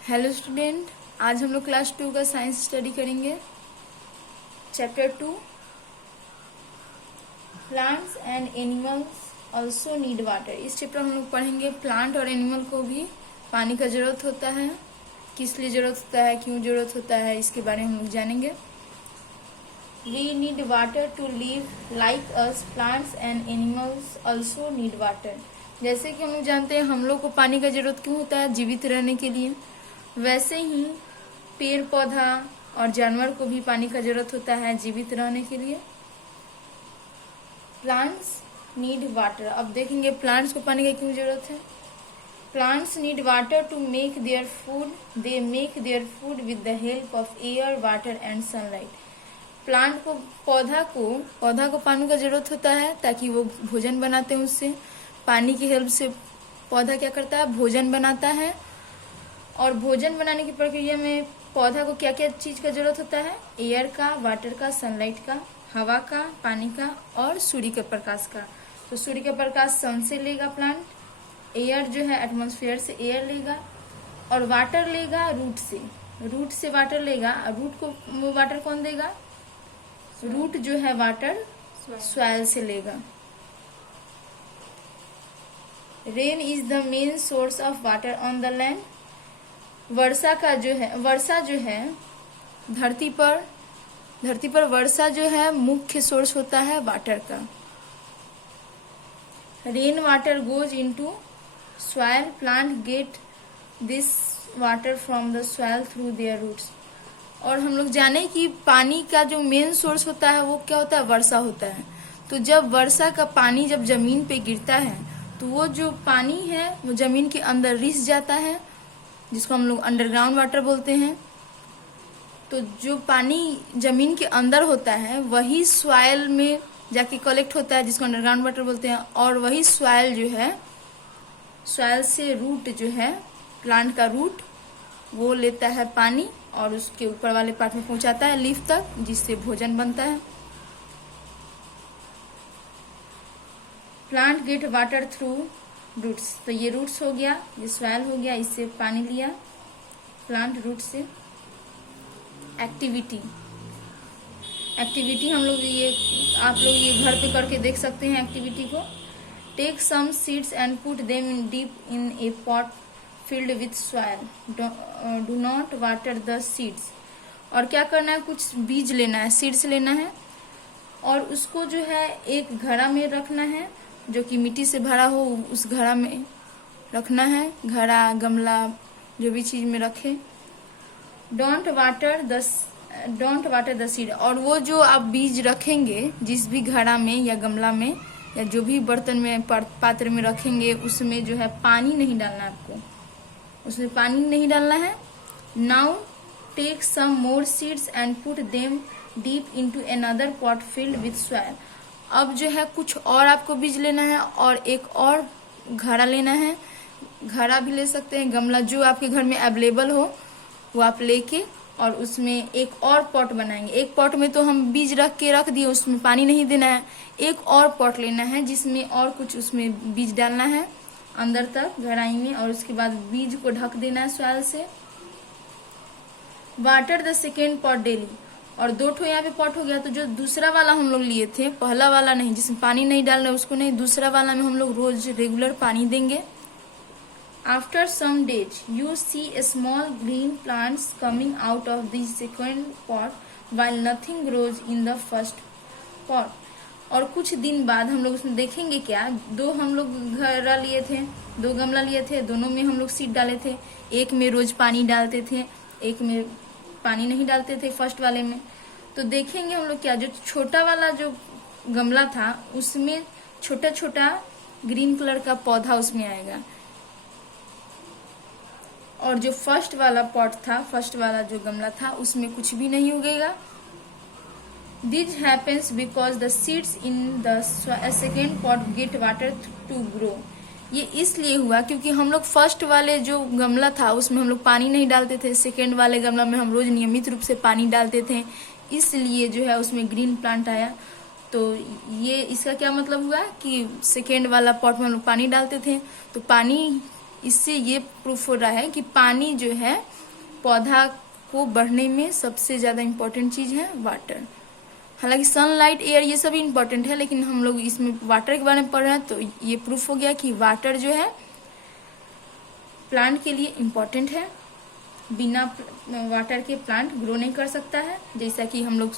Hello student, आज हम लोग क्लास 2 का साइंस स्टडी करेंगे। Chapter 2, plants and animals also need water. इस चैप्टर में हम लोग पढ़ेंगे प्लांट और एनिमल को भी पानी का जरूरत होता है, किस लिए जरूरत होता है, क्यों जरूरत होता है, इसके बारे में हम लोग जानेंगे। We need water to live like us, plants and animals also need water. जैसे कि हम लोग जानते हैं हम लोग को पानी का जरूरत क्यों होता है, जीवित रहने के लिए। वैसे ही पेड़ पौधा और जानवर को भी पानी का जरूरत होता है जीवित रहने के लिए। Plants need water. अब देखेंगे प्लांट्स को पानी की क्यों जरूरत है। Plants need water to make their food. They make their food with the help of air, water and sunlight. Plant को पौधा को पानी का जरूरत होता है ताकि वो भोजन बनाते हैं। उससे पानी की हेल्प से पौधा क्या करता है, भोजन बनाता है। और भोजन बनाने की प्रक्रिया में पौधा को क्या क्या चीज का जरूरत होता है, एयर का, वाटर का, सनलाइट का, हवा का, पानी का और सूर्य के प्रकाश का। तो सूर्य का प्रकाश सन से लेगा प्लांट, एयर जो है एटमॉस्फेयर से एयर लेगा, और वाटर लेगा रूट से वाटर लेगा। रूट को वाटर कौन देगा, रूट जो है वाटर सॉइल से लेगा। Rain is the main source of water on the land. वर्षा जो है धरती पर वर्षा जो है मुख्य सोर्स होता है वाटर का। Rain water goes into soil, plant get this water from the soil through their roots. और हम लोग जाने कि पानी का जो मेन सोर्स होता है वो क्या होता है, वर्षा होता है। तो जब वर्षा का पानी जब जमीन पे गिरता है तो वो जो पानी है वो जमीन के अंदर रिस जाता है, जिसको हम लोग अंडरग्राउंड वाटर बोलते हैं। तो जो पानी जमीन के अंदर होता है वही सॉइल में जाके कलेक्ट होता है, जिसको अंडरग्राउंड वाटर बोलते हैं। और वही सॉइल जो है, सॉइल से रूट जो है, प्लांट का रूट, वो लेता है पानी और उसके ऊपर वाले पार्ट में पहुंचाता है, लीफ तक, जिससे भोजन बनता है। Plant get water through roots. तो ये रूट्स हो गया, ये सॉइल हो गया, इससे पानी लिया प्लांट रूट से। एक्टिविटी हम लोग आप लोग ये घर पे करके देख सकते हैं एक्टिविटी को। Take some seeds and put them in deep in a pot filled with soil. Do not water the seeds. और क्या करना है, कुछ बीज लेना है, सीड्स लेना है, और उसको जो है एक घड़ा में रखना है जो कि मिट्टी से भरा हो। उस घड़ा में रखना है, घड़ा, गमला, जो भी चीज में रखे। Don't water the seed. और वो जो आप बीज रखेंगे जिस भी घड़ा में या गमला में या जो भी बर्तन में, पात्र में रखेंगे, उसमें जो है पानी नहीं डालना है आपको, उसमें पानी नहीं डालना है। Now take some more seeds and put them deep into another pot filled with soil. अब जो है कुछ और आपको बीज लेना है और एक और घड़ा लेना है। घड़ा भी ले सकते हैं, गमला जो आपके घर में अवेलेबल हो वो आप लेके, और उसमें एक और पॉट बनाएंगे। एक पॉट में तो हम बीज रख दिए, उसमें पानी नहीं देना है। एक और पॉट लेना है जिसमें और कुछ उसमें बीज डालना है अंदर तक गहराई में, और उसके बाद बीज को ढक देना है सॉइल से। Water the second pot daily. और 2 ठो यहाँ पे पॉट हो गया। तो जो दूसरा वाला हम लोग लिए थे, पहला वाला नहीं, जिसमें पानी नहीं डालना उसको नहीं, दूसरा वाला में हम लोग रोज रेगुलर पानी देंगे। After some days you see a small green plants coming out of the second pot while nothing grows in the first pot. और कुछ दिन बाद हम लोग उसमें देखेंगे क्या, 2 हम लोग घड़ा लिए थे, 2 गमला लिए थे, दोनों में हम लोग सीड डाले थे। एक में रोज पानी डालते थे, एक में पानी नहीं डालते थे, फर्स्ट वाले में। तो देखेंगे हम लोग क्या, जो छोटा वाला जो गमला था उसमें छोटा छोटा ग्रीन कलर का पौधा उसमें आएगा, और जो फर्स्ट वाला पॉट था, फर्स्ट वाला जो गमला था, उसमें कुछ भी नहीं उगेगा। This happens because the seeds in the second pot get water to grow. ये इसलिए हुआ क्योंकि हम लोग फर्स्ट वाले जो गमला था उसमें हम लोग पानी नहीं डालते थे, सेकेंड वाले गमला में हम रोज नियमित रूप से पानी डालते थे, इसलिए जो है उसमें ग्रीन प्लांट आया। तो ये इसका क्या मतलब हुआ कि सेकेंड वाला पॉट में हम लोग पानी डालते थे तो पानी इससे ये प्रूफ हो रहा है कि पानी जो है पौधा को बढ़ने में सबसे ज़्यादा इम्पोर्टेंट चीज़ है वाटर। हालांकि सनलाइट, एयर ये सभी इम्पोर्टेंट है, लेकिन हम लोग इसमें वाटर के बारे में पढ़ रहे हैं, तो ये प्रूफ हो गया कि वाटर जो है प्लांट के लिए इम्पोर्टेंट है। बिना वाटर के प्लांट ग्रो नहीं कर सकता है। जैसा कि हम लोग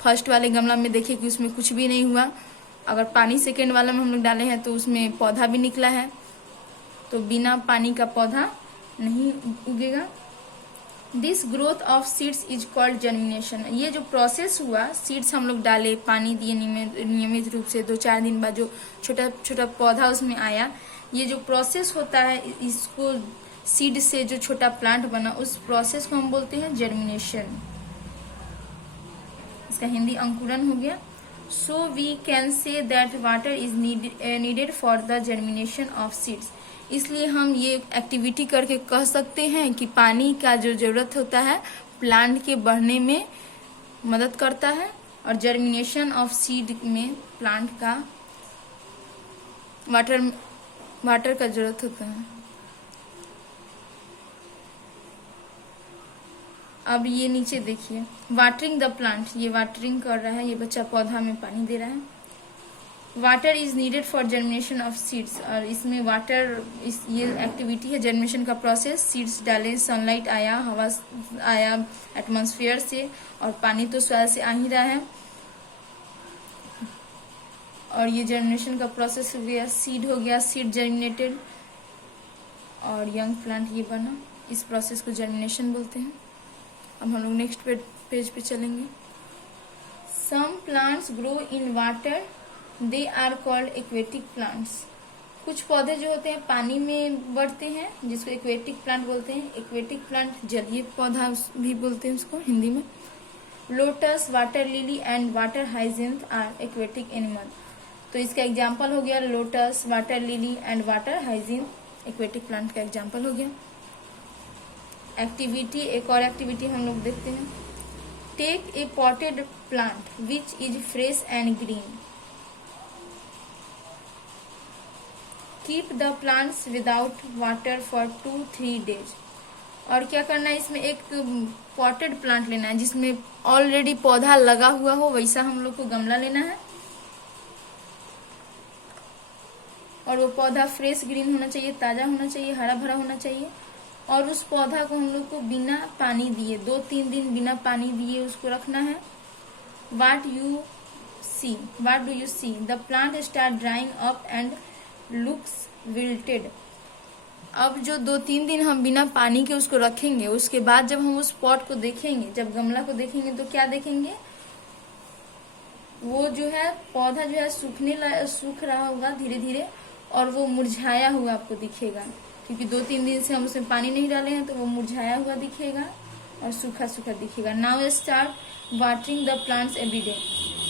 फर्स्ट वाले गमला में देखे कि उसमें कुछ भी नहीं हुआ, अगर पानी सेकेंड वाला में हम लोग डाले हैं तो उसमें पौधा भी निकला है। तो बिना पानी का पौधा नहीं उगेगा। This growth of seeds is called germination. ये जो प्रोसेस हुआ, सीड्स हम लोग डाले, पानी दिए नियमित रूप से, 2-4 दिन बाद जो छोटा छोटा पौधा उसमें आया, ये जो प्रोसेस होता है, इसको सीड से जो छोटा प्लांट बना, उस प्रोसेस को हम बोलते हैं जर्मिनेशन। इसका हिंदी अंकुरन हो गया। So we can say that water is needed for the germination of seeds. इसलिए हम ये एक्टिविटी करके कह सकते हैं कि पानी का जो जरूरत होता है प्लांट के बढ़ने में मदद करता है, और जर्मिनेशन ऑफ सीड में प्लांट का वाटर का जरूरत होता है। अब ये नीचे देखिए, वाटरिंग द प्लांट, ये वाटरिंग कर रहा है, ये बच्चा पौधा में पानी दे रहा है। Water is needed for germination of seeds, और इसमें वाटर, ये एक्टिविटी है जर्मिनेशन का प्रोसेस। सीड्स डाले, सनलाइट आया, हवा आया एटमॉस्फेयर से, और पानी तो सॉइल से आ ही रहा है, और ये जर्मिनेशन का प्रोसेस हो गया। सीड हो गया, सीड जर्मिनेटेड, और यंग प्लांट ये बना। इस प्रोसेस को जर्मिनेशन बोलते हैं। अब हम लोग नेक्स्ट पेज पे चलेंगे। Some plants grow in water, they are called aquatic plants. कुछ पौधे जो होते हैं पानी में बढ़ते हैं, जिसको एक्वेटिक प्लांट बोलते हैं। एक्वेटिक प्लांट जलीय पौधा भी बोलते हैं उसको हिंदी में। Lotus, water lily and water hyacinth are aquatic animal. तो इसका एग्जाम्पल हो गया lotus, water lily and water hyacinth, aquatic plant का एग्जाम्पल हो गया। एक्टिविटी, एक और एक्टिविटी हम लोग देखते हैं। Take a potted plant which is fresh and green, keep the plants without water for 2-3 days। और क्या करना है, इसमें एक पॉटेड प्लांट लेना है जिसमें ऑलरेडी पौधा लगा हुआ हो, वैसा हम लोग को गमला लेना है, और वो पौधा फ्रेश ग्रीन होना चाहिए, ताजा होना चाहिए, हरा भरा होना चाहिए। और उस पौधा को हम लोग को बिना पानी दिए 2-3 दिन बिना पानी दिए उसको रखना है। What do you see? The plant start drying up and looks wilted। अब जो 2-3 दिन हम बिना पानी के उसको रखेंगे, उसके बाद जब हम उस पॉट को देखेंगे, जब गमला को देखेंगे, तो क्या देखेंगे, वो जो है पौधा जो है सूख रहा होगा धीरे धीरे, और वो मुरझाया हुआ आपको दिखेगा, क्योंकि 2-3 दिन से हम उसमें पानी नहीं डाले हैं, तो वो मुरझाया हुआ दिखेगा और सूखा सूखा दिखेगा। Now start watering the plants every day.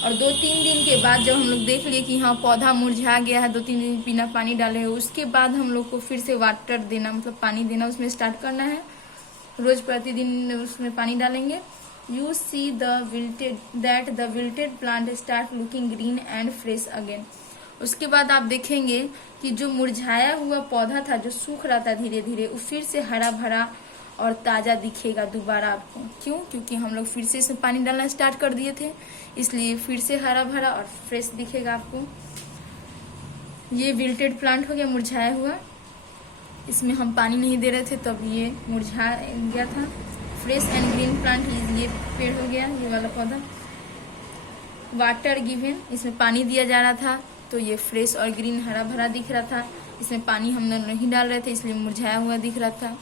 और 2-3 दिन के बाद जब हम लोग देख लिए कि हाँ पौधा मुरझा गया है, 2-3 दिन बिना पानी डाले हैं, उसके बाद हम लोग को फिर से वाटर देना, मतलब पानी देना उसमें स्टार्ट करना है। रोज प्रतिदिन उसमें पानी डालेंगे। You see the wilted plant start looking green and fresh again. उसके बाद आप देखेंगे कि जो मुरझाया हुआ पौधा था, जो सूख रहा था धीरे धीरे, वो फिर से हरा भरा और ताजा दिखेगा दोबारा आपको। क्यों? क्योंकि हम लोग फिर से इसमें पानी डालना स्टार्ट कर दिए थे, इसलिए फिर से हरा भरा और फ्रेश दिखेगा आपको। ये विल्टेड प्लांट हो गया, मुरझाया हुआ, इसमें हम पानी नहीं दे रहे थे तब ये मुरझा गया था। फ्रेश एंड ग्रीन प्लांट, ये पेड़ हो गया, ये वाला पौधा। वाटर गिवन, इसमें पानी दिया जा रहा था, तो ये फ्रेश और ग्रीन हरा भरा दिख रहा था। इसमें पानी हम लोग नहीं डाल रहे थे, इसलिए मुरझाया हुआ दिख रहा था।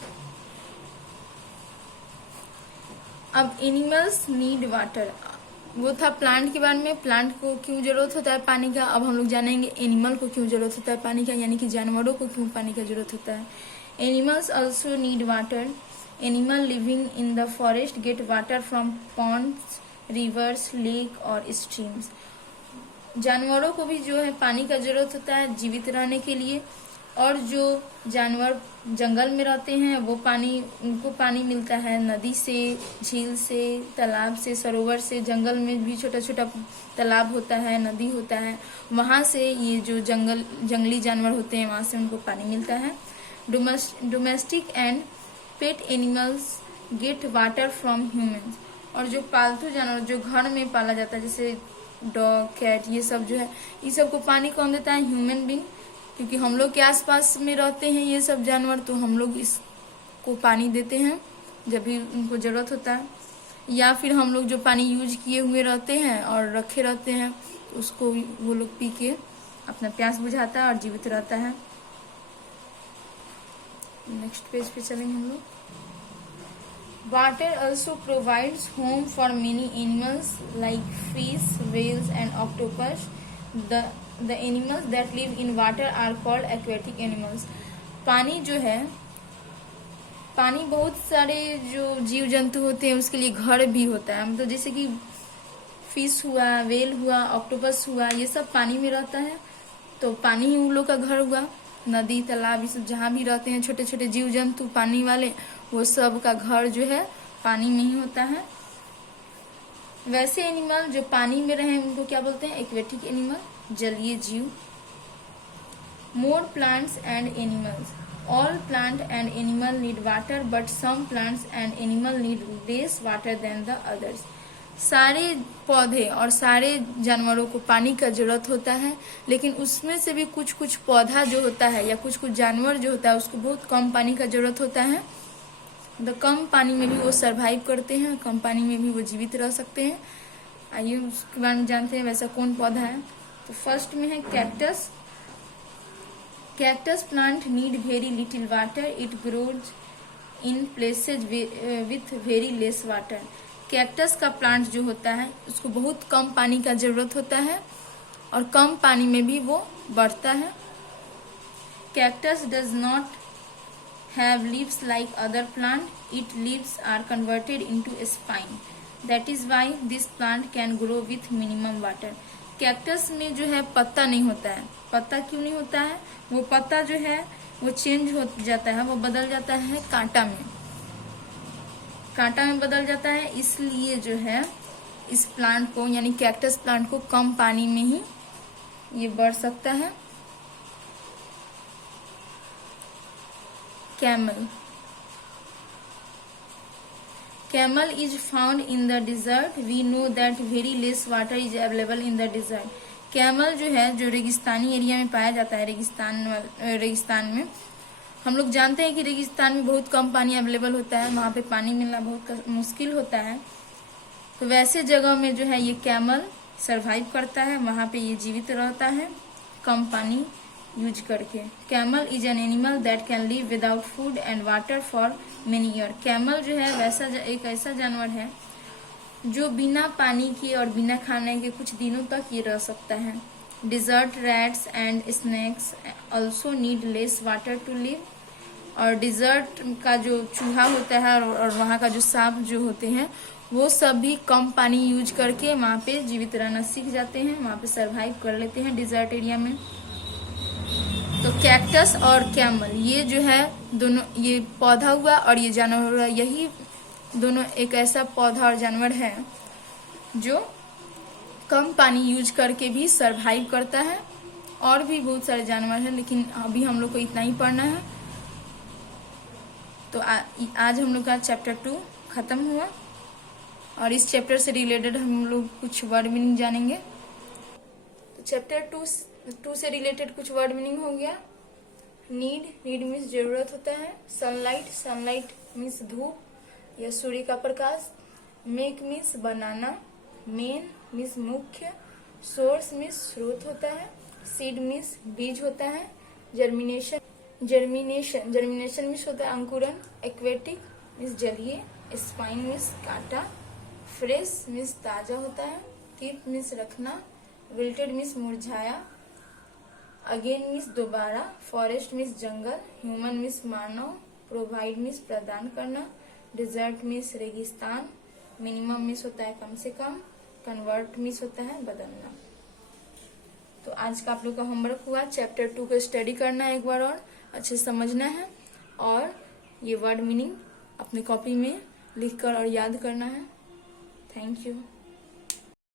अब एनिमल्स नीड वाटर, वो था प्लांट के बारे में, प्लांट को क्यों जरूरत होता है पानी का। अब हम लोग जानेंगे एनिमल को क्यों जरूरत होता है पानी का, यानी कि जानवरों को क्यों पानी का जरूरत होता है। Animals also need water. Animal living in the forest get water from ponds, rivers, lake और स्ट्रीम्स। जानवरों को भी जो है पानी का जरूरत होता है जीवित रहने के लिए, और जो जानवर जंगल में रहते हैं वो उनको पानी मिलता है नदी से, झील से, तालाब से, सरोवर से। जंगल में भी छोटा छोटा तालाब होता है, नदी होता है, वहाँ से ये जो जंगली जानवर होते हैं वहाँ से उनको पानी मिलता है। Domestic and pet animals gate water from humans. और जो पालतू जानवर जो घर में पाला जाता है जैसे डॉग, कैट, ये सब जो है, इस सब को पानी कौन देता है? ह्यूमन बीइंग, क्योंकि हम लोग के आसपास में रहते हैं ये सब जानवर, तो हम लोग इसको पानी देते हैं जब भी उनको जरूरत होता है, या फिर हम लोग जो पानी यूज किए हुए रहते हैं और रखे रहते हैं तो उसको वो लोग पी के अपना प्यास बुझाता है और जीवित रहता है। नेक्स्ट पेज पे चलेंगे हम लोग। Water also provides home for many animals like fish, whales and octopus. The animals that live in water are called aquatic animals. पानी जो है, पानी बहुत सारे जो जीव जंतु होते हैं उसके लिए घर भी होता है। मतलब जैसे कि फिश हुआ, वेल हुआ, ऑक्टोपस हुआ, ये सब पानी में रहता है, तो पानी ही उन लोग का घर हुआ। नदी, तालाब, ये सब जहाँ भी रहते हैं छोटे छोटे जीव जंतु पानी वाले, वो सब का घर जो है पानी में ही होता है। वैसे एनिमल जो पानी में रहे उनको क्या बोलते हैं? एक्वेटिक एनिमल, जलीय जीव। More plants and animals. All plant and animal need water, but some plants and animal need less water than the others. सारे पौधे और सारे जानवरों को पानी का जरूरत होता है, लेकिन उसमें से भी कुछ कुछ पौधा जो होता है या कुछ कुछ जानवर जो होता है उसको बहुत कम पानी का जरूरत होता है। तो कम पानी में भी वो सरवाइव करते हैं, कम पानी में भी वो जीवित रह सकते हैं। आइए उसके बारे में जानते हैं वैसा कौन पौधा है। तो फर्स्ट में है cactus. Cactus plant need very little water. It grows in places with very less water. Cactus का प्लांट जो होता है उसको बहुत कम पानी का जरूरत होता है और कम पानी में भी वो बढ़ता है। Cactus does not have leaves like other plant. Its leaves are converted into a spine. That is why this plant can grow with minimum water. Cactus में जो है पत्ता नहीं होता है। पत्ता क्यों नहीं होता है? वो पत्ता जो है वो चेंज हो जाता है, वो बदल जाता है कांटा में, कांटा में बदल जाता है। इसलिए जो है इस प्लांट को यानी कैक्टस प्लांट को कम पानी में ही ये बढ़ सकता है। Camel. Camel is found in the desert. We know that very less water is available in the desert. Camel जो है जो रेगिस्तानी एरिया में पाया जाता है, रेगिस्तान में हम लोग जानते हैं कि रेगिस्तान में बहुत कम पानी अवेलेबल होता है, वहाँ पे पानी मिलना बहुत मुश्किल होता है। तो वैसे जगह में जो है ये कैमल सरवाइव करता है, वहाँ पे ये जीवित रहता है कम पानी यूज करके। Camel is an animal that can live without food and water for many year. Camel जो है वैसा एक ऐसा जानवर है जो बिना पानी के और बिना खाने के कुछ दिनों तक ये रह सकता है। Desert rats and snakes also need less water to live. और डिजर्ट का जो चूहा होता है और वहाँ का जो सांप जो होते हैं वो सब भी कम पानी यूज करके वहाँ पे जीवित रहना सीख जाते हैं, वहाँ पे सरवाइव कर लेते हैं डिजर्ट एरिया में। तो कैक्टस और कैमल ये जो है दोनों, ये पौधा हुआ और ये जानवर हुआ, यही दोनों एक ऐसा पौधा और जानवर है जो कम पानी यूज करके भी सरवाइव करता है। और भी बहुत सारे जानवर हैं लेकिन अभी हम लोग को इतना ही पढ़ना है। तो आज हम लोग का चैप्टर 2 खत्म हुआ और इस चैप्टर से रिलेटेड हम लोग कुछ वर्ड मीनिंग जानेंगे। तो चैप्टर 2 से रिलेटेड कुछ वर्ड मीनिंग हो गया। नीड मीन्स जरूरत होता है। सनलाइट मीन्स धूप या सूर्य का प्रकाश। मेक मीन्स बनाना। मेन मीन्स मुख्य। सोर्स मीन्स स्रोत होता है। सीड मीन्स बीज होता है। जर्मिनेशन मीन्स होता है अंकुरन। एक्वेटिक मीन्स जलीय। स्पाइन मीन्स कांटा। फ्रेश मीन्स ताजा होता है। कीप मीन्स रखना। विल्टेड मीन्स मुरझाया। अगेन मीन्स दोबारा। फॉरेस्ट मीन्स जंगल। ह्यूमन मीन्स मानव। प्रोवाइड मीन्स प्रदान करना। डिजर्ट मीन्स रेगिस्तान। मिनिमम मीन्स होता है कम से कम। कन्वर्ट मीन्स होता है बदलना। तो आज का आप लोग का होमवर्क हुआ, चैप्टर 2 को स्टडी करना है, एक बार और अच्छे से समझना है और ये वर्ड मीनिंग अपनी कॉपी में लिखकर और याद करना है। Thank you.